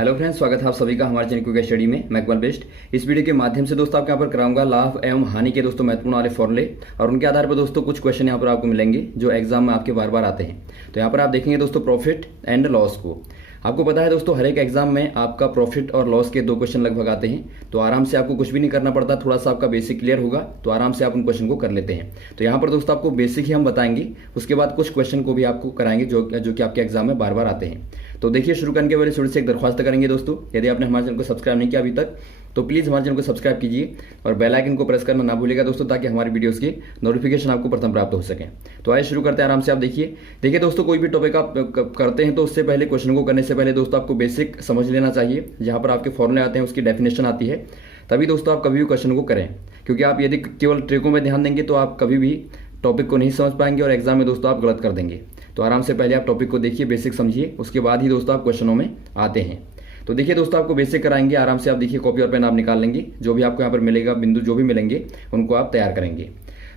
Hello friends, स्वागत है आप सभी का हमारे चैनल क्विक स्टडी में। मैं इकबाल बेस्ट। इस वीडियो के माध्यम से दोस्तों आपके यहाँ पर कराऊंगा लाभ एवं हानि के दोस्तों महत्वपूर्ण वाले फॉर्मूले और उनके आधार पर दोस्तों कुछ क्वेश्चन यहाँ पर आपको मिलेंगे जो एग्जाम में आपके बार बार आते हैं। तो यहाँ पर आप देखेंगे दोस्तों प्रॉफिट एंड लॉस को। आपको पता है दोस्तों, हर एक एग्जाम में आपका प्रॉफिट और लॉस के 2 क्वेश्चन लगभग आते हैं। तो आराम से आपको कुछ भी नहीं करना पड़ता, थोड़ा सा आपका बेसिक क्लियर होगा तो आराम से आप उन क्वेश्चन को कर लेते हैं। तो यहाँ पर दोस्तों आपको बेसिक ही हम बताएंगे, उसके बाद कुछ क्वेश्चन को भी आपको कराएंगे जो कि आपके एग्जाम में बार बार आते हैं। तो देखिए, शुरू करने के पहले थोड़ी सी एक दरख्वास्त करेंगे दोस्तों, यदि आपने हमारे चैनल को सब्सक्राइब नहीं किया अभी तक तो प्लीज़ हमारे चैनल को सब्सक्राइब कीजिए और बेल आइकन को प्रेस करना ना भूलिएगा दोस्तों, ताकि हमारी वीडियोस की नोटिफिकेशन आपको प्रथम प्राप्त हो सके। तो आइए शुरू करते हैं आराम से। आप देखिए दोस्तों, कोई भी टॉपिक आप करते हैं तो उससे पहले, क्वेश्चन को करने से पहले दोस्तों आपको बेसिक समझ लेना चाहिए। जहाँ पर आपके फॉर्मूले आते हैं उसकी डेफिनेशन आती है, तभी दोस्तों आप कभी भी क्वेश्चन को करें। क्योंकि आप यदि केवल ट्रिकों में ध्यान देंगे तो आप कभी भी टॉपिक को नहीं समझ पाएंगे और एग्जाम में दोस्तों आप गलत कर देंगे। तो आराम से पहले आप टॉपिक को देखिए, बेसिक समझिए, उसके बाद ही दोस्तों आप क्वेश्चनों में आते हैं। तो देखिए दोस्तों, आपको बेसिक कराएंगे आराम से। आप देखिए, कॉपी और पेन आप निकाल लेंगे, जो भी आपको यहाँ पर मिलेगा, बिंदु जो भी मिलेंगे उनको आप तैयार करेंगे।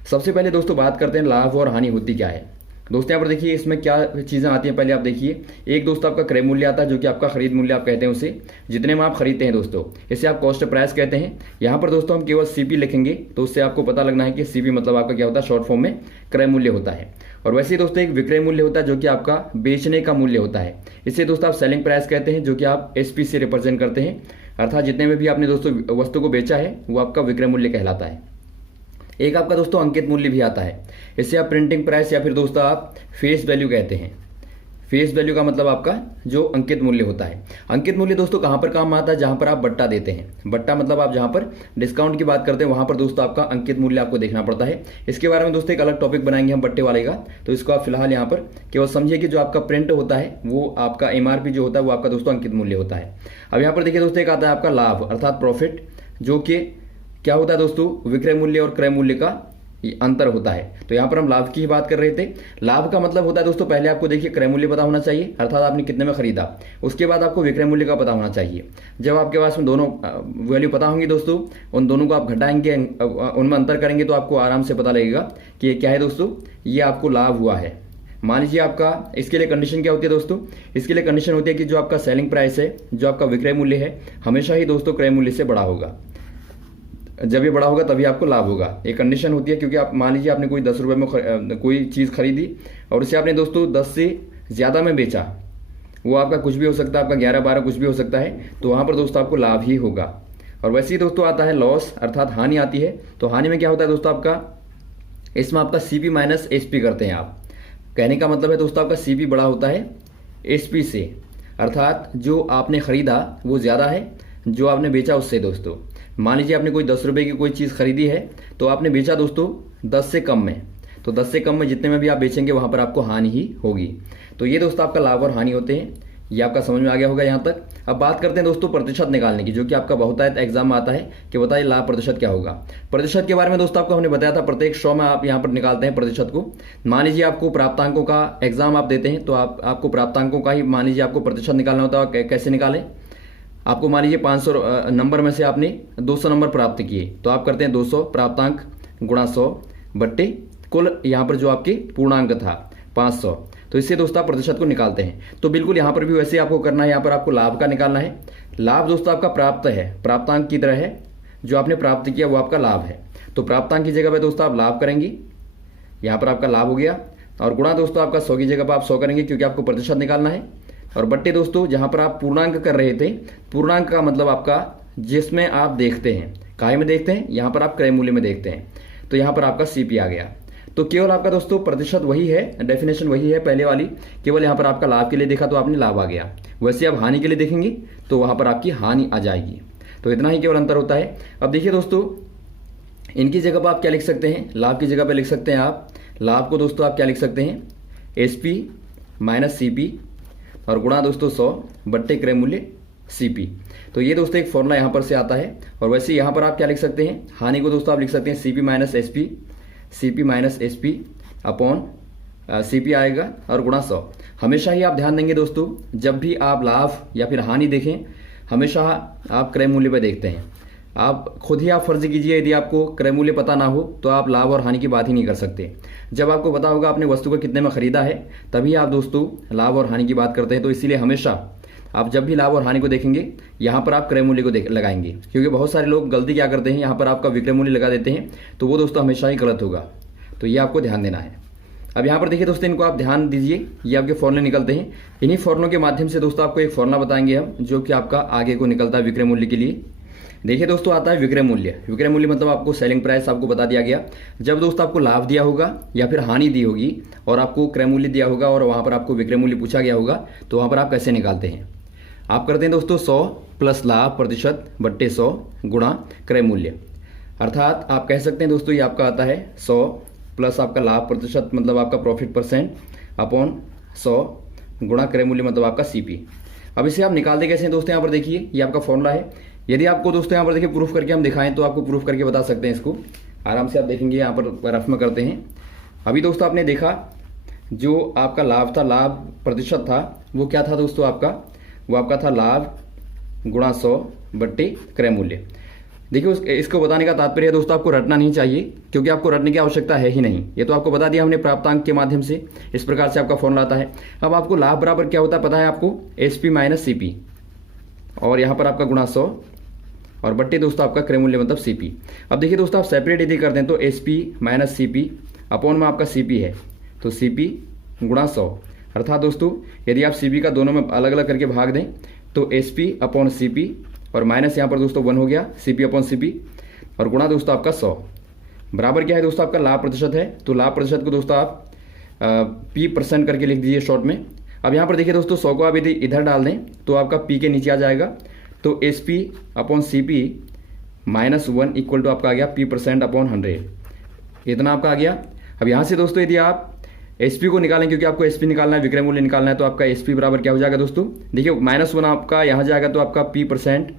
सबसे पहले दोस्तों बात करते हैं लाभ और हानि होती क्या है। दोस्तों यहाँ पर देखिए इसमें क्या चीज़ें आती हैं, पहले आप देखिए। एक दोस्तों आपका क्रय मूल्य आता है, जो कि आपका खरीद मूल्य आप कहते हैं उसे, जितने में आप खरीदते हैं दोस्तों, इसे आप कॉस्ट प्राइस कहते हैं। यहाँ पर दोस्तों हम केवल सीपी लिखेंगे तो उससे आपको पता लगना है कि सीपी मतलब आपका क्या होता है, शॉर्ट फॉर्म में क्रय मूल्य होता है। और वैसे ही दोस्तों एक विक्रय मूल्य होता है, जो कि आपका बेचने का मूल्य होता है। इसे दोस्तों आप सेलिंग प्राइस कहते हैं, जो कि आप एसपी से रिप्रेजेंट करते हैं। अर्थात जितने में भी आपने दोस्तों वस्तु को बेचा है वो आपका विक्रय मूल्य कहलाता है। एक आपका दोस्तों अंकित मूल्य भी आता है, इसे आप प्रिंटिंग प्राइस या फिर दोस्तों आप फेस वैल्यू कहते हैं। फेस वैल्यू का मतलब आपका जो अंकित मूल्य होता है। अंकित मूल्य दोस्तों कहाँ पर काम आता है, जहाँ पर आप बट्टा देते हैं। बट्टा मतलब आप जहाँ पर डिस्काउंट की बात करते हैं वहाँ पर दोस्तों आपका अंकित मूल्य आपको देखना पड़ता है। इसके बारे में दोस्तों एक अलग टॉपिक बनाएंगे हम बट्टे वाले का, तो इसको आप फिलहाल यहाँ पर केवल समझिए कि जो आपका प्रिंट होता है वो आपका एमआरपी जो होता है वो आपका दोस्तों अंकित मूल्य होता है। अब यहाँ पर देखिए दोस्तों एक आता है आपका लाभ अर्थात प्रॉफिट, जो कि क्या होता है दोस्तों, विक्रय मूल्य और क्रय मूल्य का अंतर होता है। तो यहाँ पर हम लाभ की ही बात कर रहे थे। लाभ का मतलब होता है दोस्तों, पहले आपको देखिए क्रय मूल्य पता होना चाहिए, अर्थात आपने कितने में खरीदा। उसके बाद आपको विक्रय मूल्य का पता होना चाहिए। जब आपके पास में दोनों वैल्यू पता होंगी दोस्तों, उन दोनों को आप घटाएंगे, उनमें अंतर करेंगे तो आपको आराम से पता लगेगा कि ये क्या है दोस्तों, ये आपको लाभ हुआ है। मान लीजिए आपका, इसके लिए कंडीशन क्या होती है दोस्तों, इसके लिए कंडीशन होती है कि जो आपका सेलिंग प्राइस है, जो आपका विक्रय मूल्य है, हमेशा ही दोस्तों क्रय मूल्य से बड़ा होगा। जब ये बड़ा होगा तभी आपको लाभ होगा। एक कंडीशन होती है, क्योंकि आप मान लीजिए आपने कोई 10 रुपये में कोई चीज़ खरीदी और उसे आपने दोस्तों 10 से ज़्यादा में बेचा, वो आपका कुछ भी हो सकता है, आपका 11-12 कुछ भी हो सकता है, तो वहाँ पर दोस्तों आपको लाभ ही होगा। और वैसे ही दोस्तों आता है लॉस अर्थात हानि आती है। तो हानि में क्या होता है दोस्तों आपका, इसमें आपका सीपी माइनस एसपी करते हैं आप। कहने का मतलब है दोस्तों आपका सीपी बड़ा होता है एसपी से, अर्थात जो आपने खरीदा वो ज़्यादा है जो आपने बेचा उससे। दोस्तों मान लीजिए आपने कोई 10 रुपये की कोई चीज़ खरीदी है तो आपने बेचा दोस्तों 10 से कम में, तो 10 से कम में जितने में भी आप बेचेंगे वहाँ पर आपको हानि ही होगी। तो ये दोस्तों आपका लाभ और हानि होते हैं। ये आपका समझ में आ गया होगा यहाँ तक। अब बात करते हैं दोस्तों प्रतिशत निकालने की, जो कि आपका बहुत एग्जाम में आता है कि बताइए लाभ प्रतिशत क्या होगा। प्रतिशत के बारे में दोस्तों आपको हमने बताया था, प्रत्येक 100 में आप यहाँ पर निकालते हैं प्रतिशत को। मान लीजिए आपको प्राप्तांकों का एग्जाम आप देते हैं तो आपको प्राप्तांकों का ही मान लीजिए आपको प्रतिशत निकालना होता है। कैसे निकालें, आपको मान लीजिए 500 नंबर में से आपने 200 नंबर प्राप्त किए, तो आप करते हैं 200 प्राप्तांक गुणा 100 बट्टे कुल यहाँ पर जो आपके पूर्णांक था 500। तो इससे दोस्तों आप प्रतिशत को निकालते हैं। तो बिल्कुल यहाँ पर भी वैसे आपको करना है, यहाँ पर आपको लाभ का निकालना है। लाभ दोस्तों आपका प्राप्त है, प्राप्तांक की तरह है, जो आपने प्राप्त किया वो आपका लाभ है। तो प्राप्तांक की जगह पर दोस्तों आप लाभ करेंगे, यहाँ पर आपका लाभ हो गया। और गुणा दोस्तों आपका 100 की जगह पर आप 100 करेंगे, क्योंकि आपको प्रतिशत निकालना है। और बट्टे दोस्तों जहां पर आप पूर्णांक कर रहे थे, पूर्णांक का मतलब आपका जिसमें आप देखते हैं, काहे में देखते हैं, यहां पर आप क्रय मूल्य में देखते हैं, तो यहां पर आपका सीपी आ गया। तो केवल आपका दोस्तों प्रतिशत वही है, डेफिनेशन वही है पहले वाली, केवल यहां पर आपका लाभ के लिए देखा तो आपने लाभ आ गया। वैसे आप हानि के लिए देखेंगे तो वहां पर आपकी हानि आ जाएगी। तो इतना ही केवल अंतर होता है। अब देखिए दोस्तों, इनकी जगह पर आप क्या लिख सकते हैं, लाभ की जगह पर लिख सकते हैं आप, लाभ को दोस्तों आप क्या लिख सकते हैं, एसपी माइनस सीपी और गुणा दोस्तों 100 बट्टे क्रय मूल्य सीपी। तो ये दोस्तों एक फॉर्मूला यहाँ पर से आता है। और वैसे यहाँ पर आप क्या लिख सकते हैं, हानि को दोस्तों आप लिख सकते हैं CP minus SP, CP minus SP upon CP आएगा और गुणा 100। हमेशा ही आप ध्यान देंगे दोस्तों, जब भी आप लाभ या फिर हानि देखें हमेशा आप क्रय मूल्य पर देखते हैं। आप खुद ही आप फर्ज कीजिए, यदि आपको क्रय मूल्य पता ना हो तो आप लाभ और हानि की बात ही नहीं कर सकते। जब आपको पता होगा आपने वस्तु को कितने में खरीदा है, तभी आप दोस्तों लाभ और हानि की बात करते हैं। तो इसीलिए हमेशा आप जब भी लाभ और हानि को देखेंगे यहाँ पर आप क्रय मूल्य को लगाएंगे, क्योंकि बहुत सारे लोग गलती क्या करते हैं, यहाँ पर आपका विक्रय मूल्य लगा देते हैं, तो वो दोस्तों हमेशा ही गलत होगा। तो ये आपको ध्यान देना है। अब यहाँ पर देखिए दोस्तों, इनको आप ध्यान दीजिए, ये आपके फॉर्मूले निकलते हैं। इन्हीं फॉर्मूलों के माध्यम से दोस्तों आपको एक फॉर्मूला बताएंगे हम, जो कि आपका आगे को निकलता है विक्रय मूल्य के लिए। देखिए दोस्तों, आता है विक्रय मूल्य। विक्रय मूल्य मतलब आपको सेलिंग प्राइस आपको बता दिया गया। जब दोस्तों आपको लाभ दिया होगा या फिर हानि दी होगी और आपको क्रय मूल्य दिया होगा और वहाँ पर आपको विक्रय मूल्य पूछा गया होगा, तो वहाँ पर आप कैसे निकालते हैं? आप करते हैं दोस्तों 100 प्लस लाभ प्रतिशत बट्टे 100 गुणा क्रय मूल्य। अर्थात आप कह सकते हैं दोस्तों, ये आपका आता है 100 प्लस आपका लाभ प्रतिशत मतलब आपका प्रॉफिट परसेंट अपॉन 100 गुणा क्रय मूल्य मतलब आपका सीपी। अब इसे आप निकालते कैसे हैं दोस्तों? यहाँ पर देखिए, ये आपका फॉर्मूला है। यदि आपको दोस्तों यहाँ पर देखिए प्रूफ करके हम दिखाएं तो आपको प्रूफ करके बता सकते हैं। इसको आराम से आप देखेंगे, यहाँ पर रफ में करते हैं। अभी दोस्तों आपने देखा जो आपका लाभ था, लाभ प्रतिशत था, वो क्या था दोस्तों आपका? वो आपका था लाभ गुणा 100 बट्टे क्रय मूल्य। देखिए इसको बताने का तात्पर्य है दोस्तों, आपको रटना नहीं चाहिए, क्योंकि आपको रटने की आवश्यकता है ही नहीं। ये तो आपको बता दिया हमने प्राप्तांक के माध्यम से, इस प्रकार से आपका फॉर्मूला आता है। अब आपको लाभ बराबर क्या होता है पता है आपको? एसपी माइनस सीपी, और यहाँ पर आपका गुणा 100 और बट्टे दोस्तों आपका क्रय मूल्य मतलब सीपी। अब देखिए दोस्तों, आप सेपरेट यदि कर दें तो एसपी माइनस सीपी अपॉन में आपका सीपी है, तो सीपी गुणा 100। अर्थात दोस्तों यदि आप सीपी का दोनों में अलग अलग करके भाग दें तो एसपी अपॉन सीपी और माइनस यहाँ पर दोस्तों 1 हो गया, सीपी अपॉन सीपी, और गुणा दोस्तों आपका 100 बराबर क्या है दोस्तों? आपका लाभ प्रतिशत है। तो लाभ प्रतिशत को दोस्तों आप P% करके लिख दीजिए शॉर्ट में। अब यहाँ पर देखिए दोस्तों, 100 को आप यदि इधर डाल दें तो आपका P के नीचे आ जाएगा, तो SP upon CP minus 1 equal to आपका आ गया P% अपॉन 100। इतना आपका आ गया। अब यहाँ से दोस्तों यदि आप SP को निकालें, क्योंकि आपको SP निकालना है, विक्रय मूल्य निकालना है, तो आपका SP बराबर क्या हो जाएगा दोस्तों? देखिए -1 आपका यहाँ जाएगा, तो आपका P%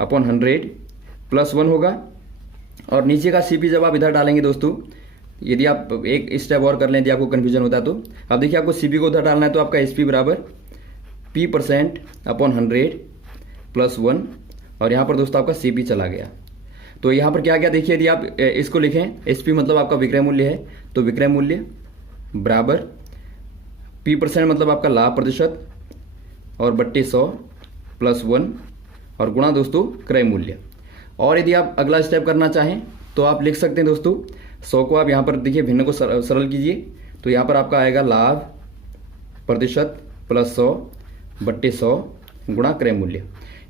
अपॉन 100 प्लस 1 होगा, और नीचे का CP जब आप इधर डालेंगे दोस्तों, यदि आप एक स्टेप और कर लें यदि आपको कन्फ्यूजन होता है तो। अब देखिए आपको CP को उधर डालना है, तो आपका SP बराबर P% अपॉन 100 प्लस 1, और यहाँ पर दोस्तों आपका CP चला गया। तो यहाँ पर क्या गया देखिए, यदि आप इसको लिखें, SP मतलब आपका विक्रय मूल्य है, तो विक्रय मूल्य बराबर P% मतलब आपका लाभ प्रतिशत और बट्टे 100 प्लस 1 और गुणा दोस्तों क्रय मूल्य। और यदि आप अगला स्टेप करना चाहें तो आप लिख सकते हैं दोस्तों, 100 को आप यहाँ पर देखिए भिन्न को सरल कीजिए, तो यहाँ पर आपका आएगा लाभ प्रतिशत प्लस 100 बट्टे 100 गुणा क्रय मूल्य।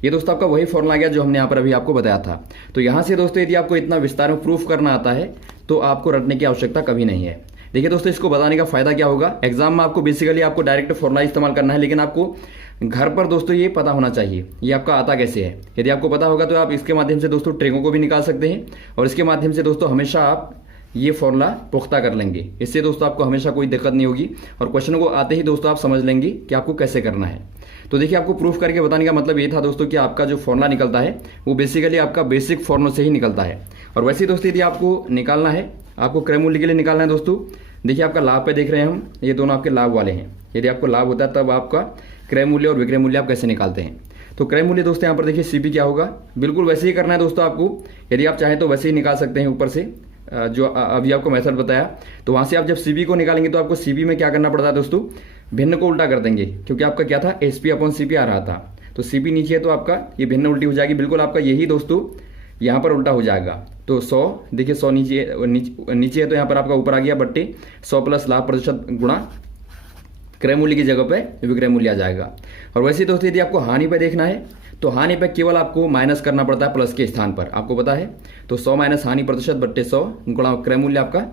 ये दोस्तों आपका वही फॉर्मूला आ गया जो हमने यहाँ पर अभी आपको बताया था। तो यहाँ से दोस्तों यदि आपको इतना विस्तार में प्रूफ करना आता है तो आपको रटने की आवश्यकता कभी नहीं है। देखिए दोस्तों, इसको बताने का फायदा क्या होगा, एग्जाम में आपको बेसिकली आपको डायरेक्ट फॉर्मूला इस्तेमाल करना है, लेकिन आपको घर पर दोस्तों ये पता होना चाहिए ये आपका आता कैसे है। यदि आपको पता होगा तो आप इसके माध्यम से दोस्तों ट्रिकों को भी निकाल सकते हैं, और इसके माध्यम से दोस्तों हमेशा आप ये फॉर्मूला पुख्ता कर लेंगे। इससे दोस्तों आपको हमेशा कोई दिक्कत नहीं होगी, और क्वेश्चन को आते ही दोस्तों आप समझ लेंगे कि आपको कैसे करना है। तो देखिए, आपको प्रूफ करके बताने का मतलब ये था दोस्तों कि आपका जो फॉर्मूला निकलता है वो बेसिकली आपका बेसिक फॉर्मूला से ही निकलता है। और वैसे ही दोस्तों यदि आपको निकालना है, आपको क्रय मूल्य के लिए निकालना है दोस्तों, देखिए आपका लाभ पे देख रहे हैं हम, ये दोनों आपके लाभ वाले हैं। यदि आपको लाभ होता है तब आपका क्रय मूल्य और विक्रय मूल्य आप कैसे निकालते हैं। तो क्रय मूल्य दोस्तों यहाँ पर देखिए CP क्या होगा, बिल्कुल वैसे ही करना है दोस्तों आपको। यदि आप चाहें तो वैसे ही निकाल सकते हैं ऊपर से, जो अभी आपको मेथड बताया। तो वहाँ से आप जब CP को निकालेंगे तो आपको CP में क्या करना पड़ता है दोस्तों, भिन्न को उल्टा कर देंगे, क्योंकि आपका क्या था SP अपॉन CP आ रहा था, तो CP नीचे है तो आपका ये भिन्न उल्टी हो जाएगी। बिल्कुल आपका यही दोस्तों यहाँ पर उल्टा हो जाएगा। तो 100 देखिए 100 नीचे है तो यहाँ पर आपका ऊपर आ गया बट्टे 100 प्लस लाभ प्रतिशत गुणा क्रय मूल्य की जगह पे विक्रय मूल्य आ जाएगा। और वैसे दोस्तों यदि आपको हानि पे देखना है तो हानि पे केवल आपको माइनस करना पड़ता है प्लस के स्थान पर, आपको पता है। तो 100 माइनस हानि प्रतिशत बट्टे 100 गुणा क्रय मूल्य आपका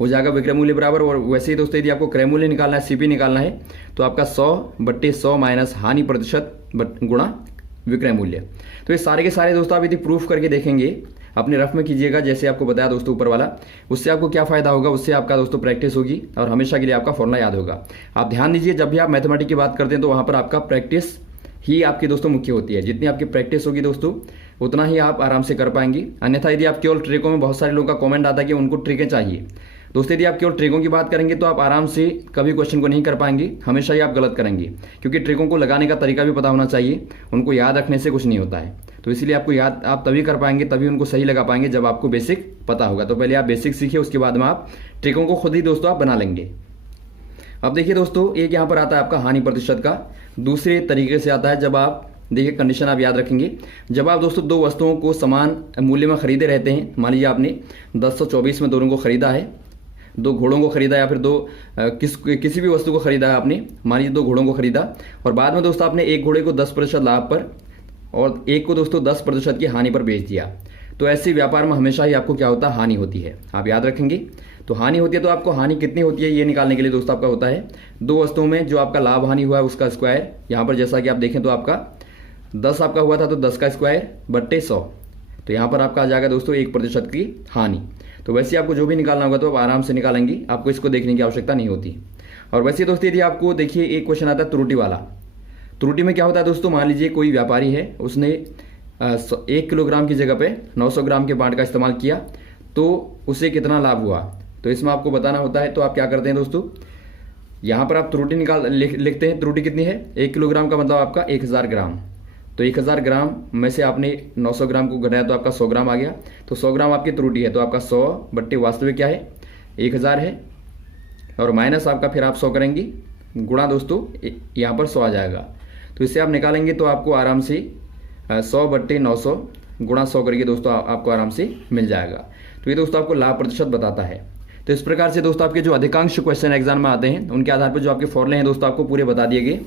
हो जाएगा विक्रय मूल्य बराबर। और वैसे ही दोस्तों यदि आपको क्रय मूल्य निकालना है, CP निकालना है, तो आपका 100 बट्टे 100 माइनस हानि प्रतिशत गुणा विक्रय मूल्य। तो ये सारे के सारे दोस्तों आप यदि प्रूफ करके देखेंगे, अपने रफ में कीजिएगा जैसे आपको बताया दोस्तों ऊपर वाला, उससे आपको क्या फायदा होगा, उससे आपका दोस्तों प्रैक्टिस होगी और हमेशा के लिए आपका फॉर्मूला याद होगा। आप ध्यान दीजिए, जब भी आप मैथमेटिक्स की बात करते हैं तो वहाँ पर आपका प्रैक्टिस ही आपकी दोस्तों मुख्य होती है। जितनी आपकी प्रैक्टिस होगी दोस्तों उतना ही आप आराम से कर पाएंगे। अन्यथा यदि आप केवल ट्रिकों में, बहुत सारे लोगों का कमेंट आता है कि उनको ट्रिकें चाहिए। दोस्तों यदि आप केवल ट्रिकों की बात करेंगे तो आप आराम से कभी क्वेश्चन को नहीं कर पाएंगे, हमेशा ही आप गलत करेंगे, क्योंकि ट्रिकों को लगाने का तरीका भी पता होना चाहिए। उनको याद रखने से कुछ नहीं होता है। तो इसलिए आपको याद आप तभी कर पाएंगे, तभी उनको सही लगा पाएंगे जब आपको बेसिक पता होगा। तो पहले आप बेसिक सीखिए, उसके बाद में आप ट्रिकों को खुद ही दोस्तों आप बना लेंगे। अब देखिए दोस्तों, एक यहाँ पर आता है आपका हानि प्रतिशत का दूसरे तरीके से आता है। जब आप देखिए कंडीशन आप याद रखेंगे, जब आप दोस्तों दो वस्तुओं को समान मूल्य में खरीदे रहते हैं, मान लीजिए आपने 1024 में दोनों को खरीदा है, दो घोड़ों को खरीदा या फिर किसी भी वस्तु को खरीदा है आपने, मान लीजिए 2 घोड़ों को खरीदा और बाद में दोस्तों आपने एक घोड़े को 10% लाभ पर और एक को दोस्तों 10% की हानि पर बेच दिया, तो ऐसे व्यापार में हमेशा ही आपको क्या होता है, हानि होती है। आप याद रखेंगे, तो हानि होती है तो आपको हानि कितनी होती है ये निकालने के लिए दोस्तों आपका होता है दो वस्तुओं में जो आपका लाभ हानि हुआ है उसका स्क्वायर। यहाँ पर जैसा कि आप देखें तो आपका 10 आपका हुआ था तो 10 का स्क्वायर बट्टे 100, तो यहाँ पर आपका आ जाएगा दोस्तों 1% की हानि। तो वैसे आपको जो भी निकालना होगा तो आप आराम से निकालेंगे, आपको इसको देखने की आवश्यकता नहीं होती। और वैसे दोस्तों यदि आपको देखिए एक क्वेश्चन आता है त्रुटि वाला, त्रुटि में क्या होता है दोस्तों, मान लीजिए कोई व्यापारी है, उसने 1 किलोग्राम की जगह पे 900 ग्राम के बांट का इस्तेमाल किया तो उसे कितना लाभ हुआ, तो इसमें आपको बताना होता है। तो आप क्या करते हैं दोस्तों, यहाँ पर आप त्रुटि लिखते हैं। त्रुटि कितनी है, 1 किलोग्राम का मतलब आपका 1000 ग्राम, तो 1000 ग्राम में से आपने 900 ग्राम को घटाया तो आपका 100 ग्राम आ गया, तो 100 ग्राम आपकी त्रुटि है, तो आपका 100 बट्टे वास्तविक क्या है 1000 है और माइनस आपका फिर आप 100 करेंगे गुणा दोस्तों यहाँ पर 100 आ जाएगा। तो इससे आप निकालेंगे तो आपको आराम से 100 बट्टे 900 गुणा 100 करके दोस्तों आपको आराम से मिल जाएगा। तो ये दोस्तों आपको लाभ प्रतिशत बताता है। तो इस प्रकार से दोस्तों आपके जो अधिकांश क्वेश्चन एग्जाम में आते हैं उनके आधार पर जो आपके फॉर्मूले हैं दोस्तों आपको पूरे बता दिए गए,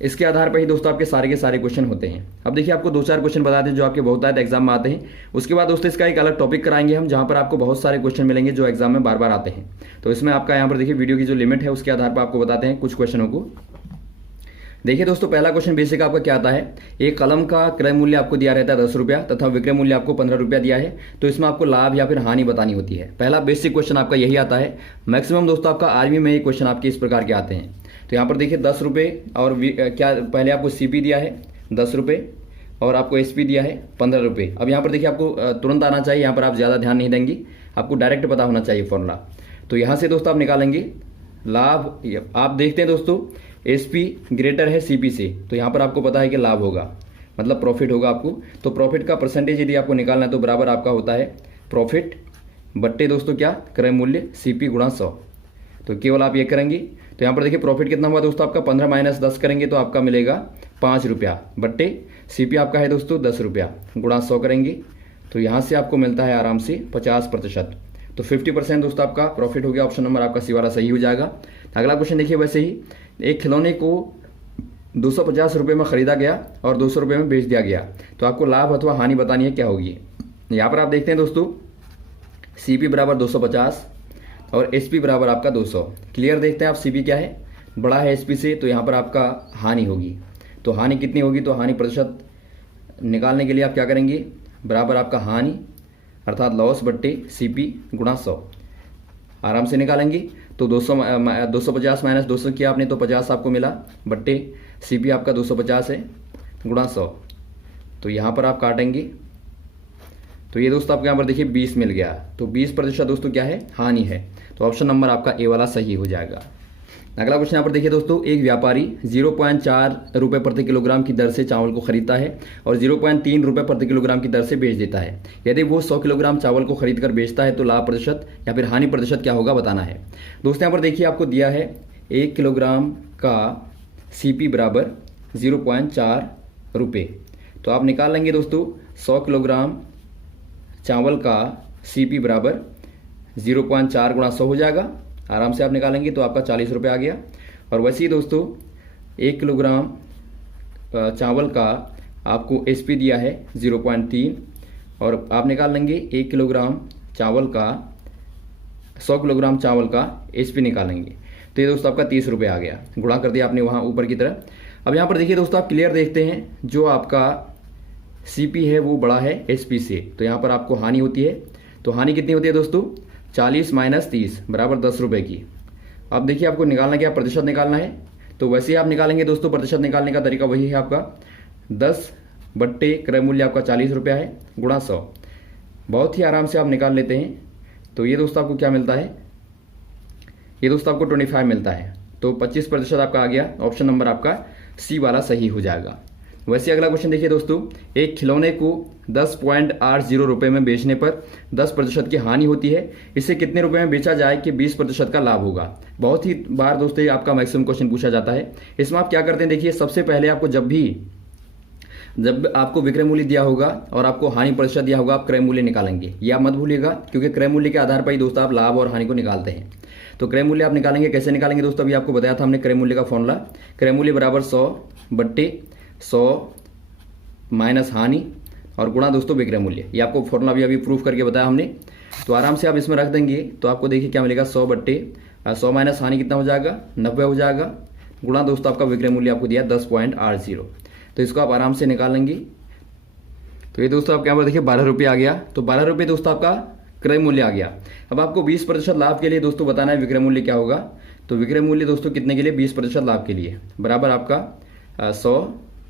इसके आधार पर ही दोस्तों आपके सारे के सारे क्वेश्चन होते हैं। अब देखिए आपको 2-4 क्वेश्चन बता दें जो आपके बहुतायत एग्जाम में आते हैं, उसके बाद दोस्तों इसका एक अलग टॉपिक कराएंगे हम जहां पर आपको बहुत सारे क्वेश्चन मिलेंगे जो एग्जाम में बार बार आते हैं। तो इसमें आपका यहाँ पर देखिए वीडियो की जो लिमिट है उसके आधार पर आपको बताते हैं कुछ क्वेश्चनों को। देखिए दोस्तों पहला क्वेश्चन बेसिक आपका क्या आता है, एक कलम का क्रय मूल्य आपको दिया रहता है 10 रुपया तथा विक्रय मूल्य आपको 15 रुपया दिया है, तो इसमें आपको लाभ या फिर हानि बतानी होती है। पहला बेसिक क्वेश्चन आपका यही आता है। मैक्सिमम दोस्तों आपका आर्मी में ये क्वेश्चन आपके इस प्रकार के आते हैं। तो यहाँ पर देखिए 10 रुपये और क्या पहले आपको सीपी दिया है 10 रुपये और आपको एसपी दिया है 15 रुपये। अब यहाँ पर देखिए आपको तुरंत आना चाहिए, यहाँ पर आप ज़्यादा ध्यान नहीं देंगे, आपको डायरेक्ट पता होना चाहिए फॉर्मूला। तो यहाँ से दोस्तों आप निकालेंगे लाभ। आप देखते हैं दोस्तों एसपी ग्रेटर है सीपी से, तो यहाँ पर आपको पता है कि लाभ होगा मतलब प्रॉफिट होगा आपको। तो प्रॉफिट का परसेंटेज यदि आपको निकालना है तो बराबर आपका होता है प्रॉफिट बट्टे दोस्तों क्या क्रय मूल्य सीपी गुणा 100। तो केवल आप ये करेंगे तो यहाँ पर देखिए प्रॉफिट कितना हुआ दोस्तों आपका 15 माइनस 10 करेंगे तो आपका मिलेगा 5 रुपया बट्टे सीपी आपका है दोस्तों 10 रुपया गुणा 100 करेंगे तो यहाँ से आपको मिलता है आराम से 50%। तो 50% दोस्तों आपका प्रॉफिट हो गया। ऑप्शन नंबर आपका सी वाला सही हो जाएगा। अगला क्वेश्चन देखिए वैसे ही, एक खिलौने को 250 रुपये में खरीदा गया और 200 रुपये में बेच दिया गया, तो आपको लाभ अथवा हानि बतानी है क्या होगी। यहाँ पर आप देखते हैं दोस्तों सीपी बराबर 250 और एसपी बराबर आपका 200। क्लियर देखते हैं आप, सीपी क्या है बड़ा है एसपी से, तो यहाँ पर आपका हानि होगी। तो हानि कितनी होगी, तो हानि प्रतिशत निकालने के लिए आप क्या करेंगे, बराबर आपका हानि अर्थात लॉस बट्टे सीपी गुणा 100 आराम से निकालेंगे। तो 250 माइनस 200 किया आपने तो 50 आपको मिला बट्टे सीपी आपका 250 है गुणा 100। तो यहाँ पर आप काटेंगे तो ये दोस्तों आपको यहाँ पर देखिए 20 मिल गया। तो 20% दोस्तों क्या है, हानि है। तो ऑप्शन नंबर आपका ए वाला सही हो जाएगा। अगला क्वेश्चन यहाँ पर देखिए दोस्तों, एक व्यापारी 0.4 रुपये प्रति किलोग्राम की दर से चावल को खरीदता है और 0.3 रुपये प्रति किलोग्राम की दर से बेच देता है। यदि वो 100 किलोग्राम चावल को खरीद कर बेचता है तो लाभ प्रतिशत या फिर हानि प्रतिशत क्या होगा बताना है। दोस्तों यहाँ पर देखिए आपको दिया है 1 किलोग्राम का सीपी बराबर 0.4 रुपये, तो आप निकाल लेंगे दोस्तों 100 किलोग्राम चावल का सीपी बराबर 0.4 गुणा 100 हो जाएगा। आराम से आप निकालेंगे तो आपका 40 रुपये आ गया। और वैसे ही दोस्तों 1 किलोग्राम चावल का आपको एसपी दिया है 0.3 और आप निकाल लेंगे 1 किलोग्राम चावल का 100 किलोग्राम चावल का एसपी निकालेंगे तो ये दोस्तों आपका 30 रुपये आ गया। गुणा कर दिया आपने वहाँ ऊपर की तरह। अब यहाँ पर देखिए दोस्तों आप क्लियर देखते हैं जो आपका सीपी है वो बड़ा है एसपी से, तो यहाँ पर आपको हानि होती है। तो हानि कितनी होती है दोस्तों, 40 माइनस 30 बराबर 10 रुपये की। अब देखिए आपको निकालना क्या, प्रतिशत निकालना है। तो वैसे ही आप निकालेंगे दोस्तों, प्रतिशत निकालने का तरीका वही है आपका 10 बट्टे क्रय मूल्य आपका 40 रुपया है गुणा 100। बहुत ही आराम से आप निकाल लेते हैं। तो ये दोस्तों आपको क्या मिलता है, ये दोस्तों आपको 25 मिलता है। तो 25% आपका आ गया। ऑप्शन नंबर आपका सी वाला सही हो जाएगा। वैसे अगला क्वेश्चन देखिए दोस्तों, एक खिलौने को 10.80 रुपये में बेचने पर 10% की हानि होती है, इसे कितने रुपए में बेचा जाए कि 20% का लाभ होगा। बहुत ही बार दोस्तों ये आपका मैक्सिमम क्वेश्चन पूछा जाता है। इसमें आप क्या करते हैं, देखिए सबसे पहले आपको जब आपको विक्रय मूल्य दिया होगा और आपको हानि प्रतिशत दिया होगा, आप क्रय मूल्य निकालेंगे। ये आप मत भूलिएगा, क्योंकि क्रय मूल्य के आधार पर ही दोस्तों आप लाभ और हानि को निकालते हैं। तो क्रय मूल्य आप निकालेंगे, कैसे निकालेंगे दोस्तों, अभी आपको बताया था हमने क्रय मूल्य का फॉर्मूला। क्रय मूल्य बराबर 100/100 माइनस हानि और गुणा दोस्तों विक्रय मूल्य। ये आपको फॉर्मूला भी अभी प्रूफ करके बताया हमने। तो आराम से आप इसमें रख देंगे तो आपको देखिए क्या मिलेगा, 100/100 माइनस हानि कितना हो जाएगा, 90 हो जाएगा, गुणा दोस्तों आपका विक्रय मूल्य आपको दिया 10.80। तो इसको आप आराम से निकाल लेंगे। तो ये दोस्तों आपके यहाँ पर देखिए 12 रुपये आ गया। तो 12 रुपये दोस्तों आपका क्रय मूल्य आ गया। अब आपको 20% लाभ के लिए दोस्तों बताना है विक्रय मूल्य क्या होगा। तो विक्रय मूल्य दोस्तों कितने के लिए, 20% लाभ के लिए बराबर आपका 100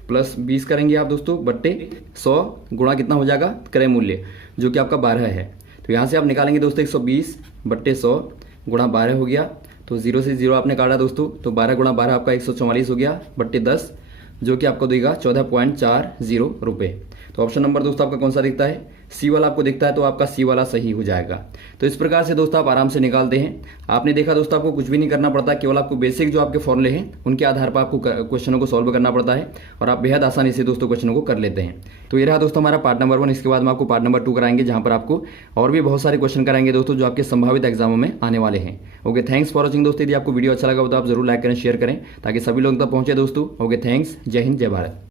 प्लस 20 करेंगे आप दोस्तों बट्टे 100 गुणा कितना हो जाएगा क्रय मूल्य, जो कि आपका 12 है। तो यहाँ से आप निकालेंगे दोस्तों 120/100 गुणा 12 हो गया। तो 0 से 0 आपने काटा दोस्तों, तो 12 गुणा 12 आपका 144 हो गया बट्टे 10, जो कि आपको देगा 14.40 रुपये। तो ऑप्शन नंबर दोस्तों आपका कौन सा दिखता है, सी वाला आपको दिखता है, तो आपका सी वाला सही हो जाएगा। तो इस प्रकार से दोस्तों आप आराम से निकालते हैं। आपने देखा दोस्तों आपको कुछ भी नहीं करना पड़ता, केवल आपको बेसिक जो आपके फॉर्मूले हैं उनके आधार पर आपको क्वेश्चनों को सॉल्व करना पड़ता है और आप बेहद आसानी से दोस्तों क्वेश्चनों को कर लेते हैं। तो ये रहा दोस्तों हमारा पार्ट नंबर 1। इसके बाद में आपको पार्ट नंबर 2 कराएंगे, जहां पर आपको और भी बहुत सारे क्वेश्चन कराएंगे दोस्तों, जो आपके संभावित एग्जामों में आने वाले हैं। ओके, थैंक्स फॉर वॉचिंग दोस्तों। यदि आपको वीडियो अच्छा लगा हो तो आप जरूर लाइक करें, शेयर करें, ताकि सभी लोगों तक पहुंचे दोस्तों। ओके, थैंक्स, जय हिंद, जय भारत।